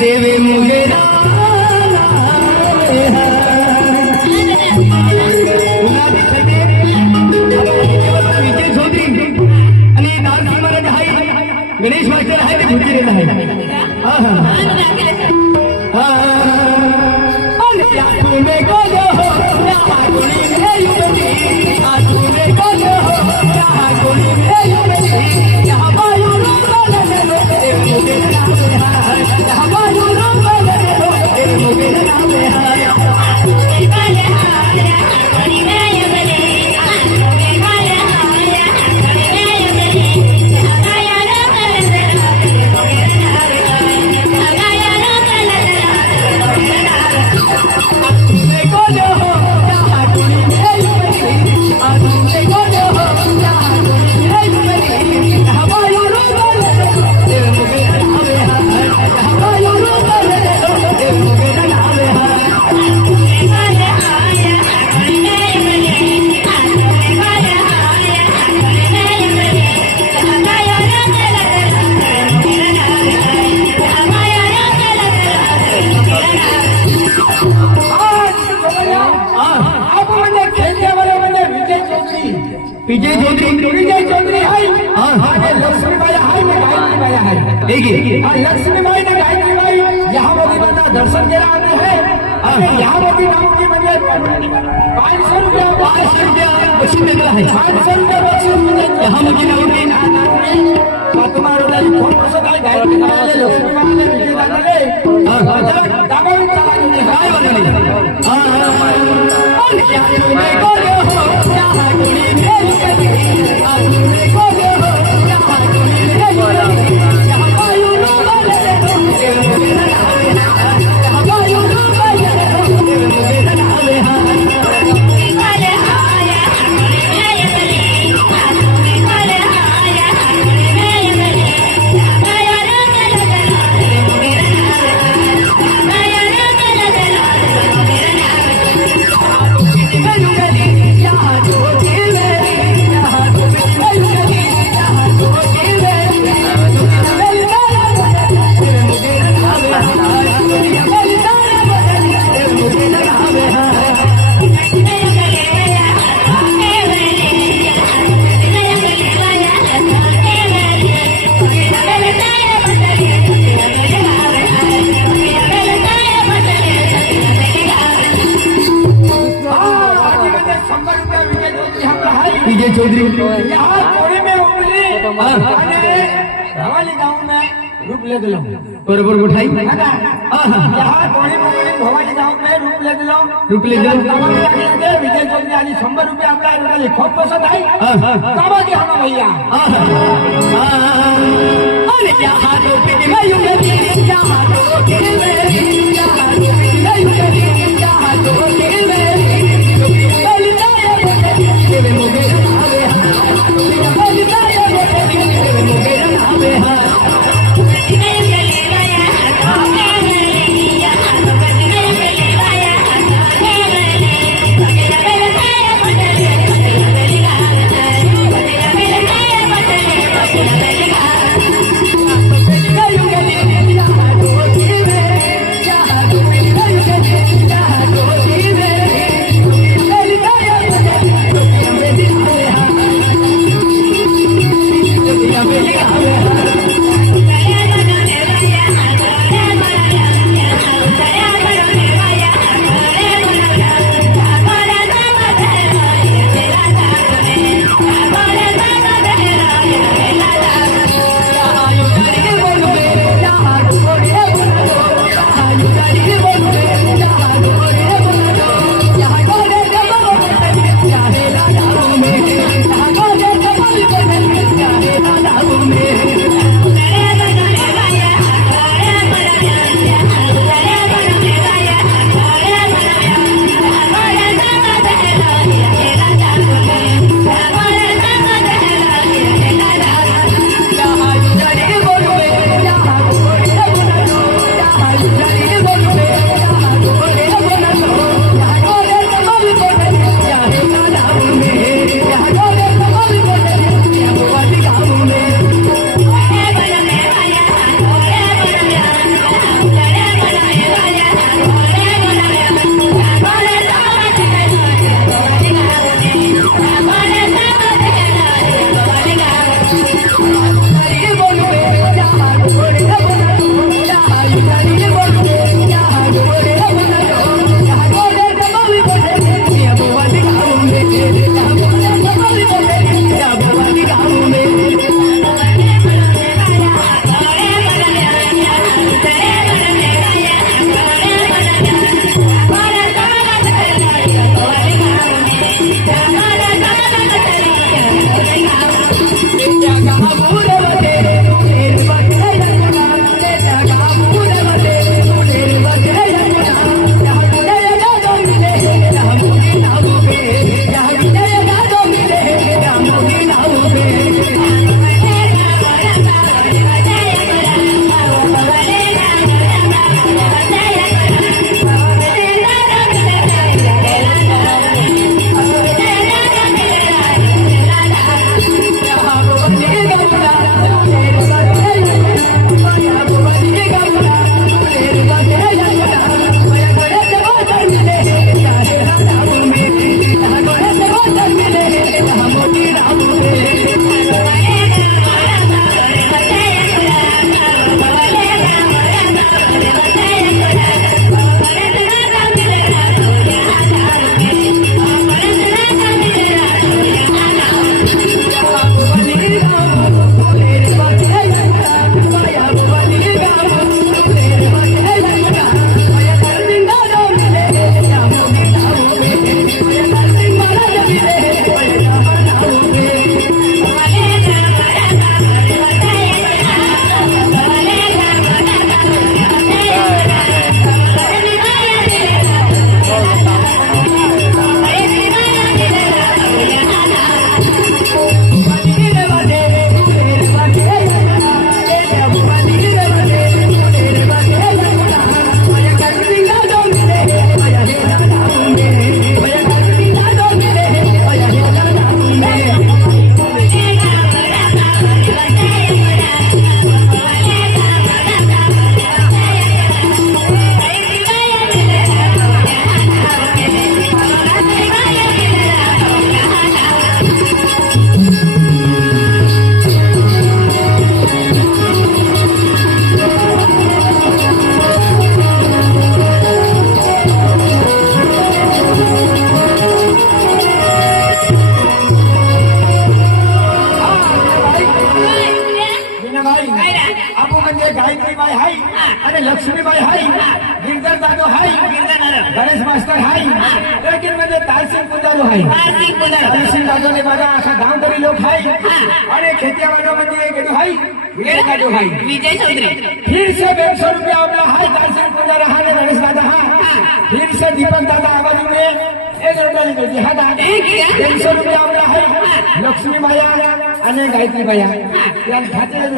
देवे मुगेरा विजय चौधरी आणि नारसिंह महाराज आहे, गणेश मास्टर आहे, ते भुजलेलं आहे. तुम्ही गोलो हो गोळी युवती, तुम्ही गोलो हो गोळी युवती, विजय चौधरी आहे, लक्ष्मीबाई आहे, गायत्रीबाई आहे. लक्ष्मीबाई ने गायत्रीबाई यामध्ये माझा दर्शन केला आहे. यामध्ये नामकी म्हणजे 500 रुपया बक्षीस दिलेलं आहे. 500 रुपया बक्षीस म्हणजे यामध्ये नामकी तुम्हाला खूप असं काय गायत्रीबाई लक्ष्मीबाईने विजय झालेले दाबावी चालवले काय बनले. विजय चौधरी यहाँ कोड़ी में उमली भवाली गांव में रूप ले दिलो बरोबर उठाई. यहाँ कोड़ी में उमली भवाली गांव में रूप ले दिलो विजय चौधरी आणि 100 रुपये आपल्या खूप पसंत आहे. कामा की हम भैया अरे यहाँ रूप दादू हाय गणेश मास्टर हाय लेकिन म्हणजे तालसिंग पुजारू हाय तालसिंग दादू ने माझा असा गावकरी लोक हाय आणि खेतियावालो म्हणजे गेडू हाय विजय दादू हाय विजय चौधरी फिर से 150 रुपया आपला हाय तालसिंग पुजारी हा ने गणेश दादा हा फिर से दीपक दादा आवाज में 1 रुपया देते हा दादा 150 रुपया आपला हाय लक्ष्मी माया आणि गायत्री बाया या खात्यात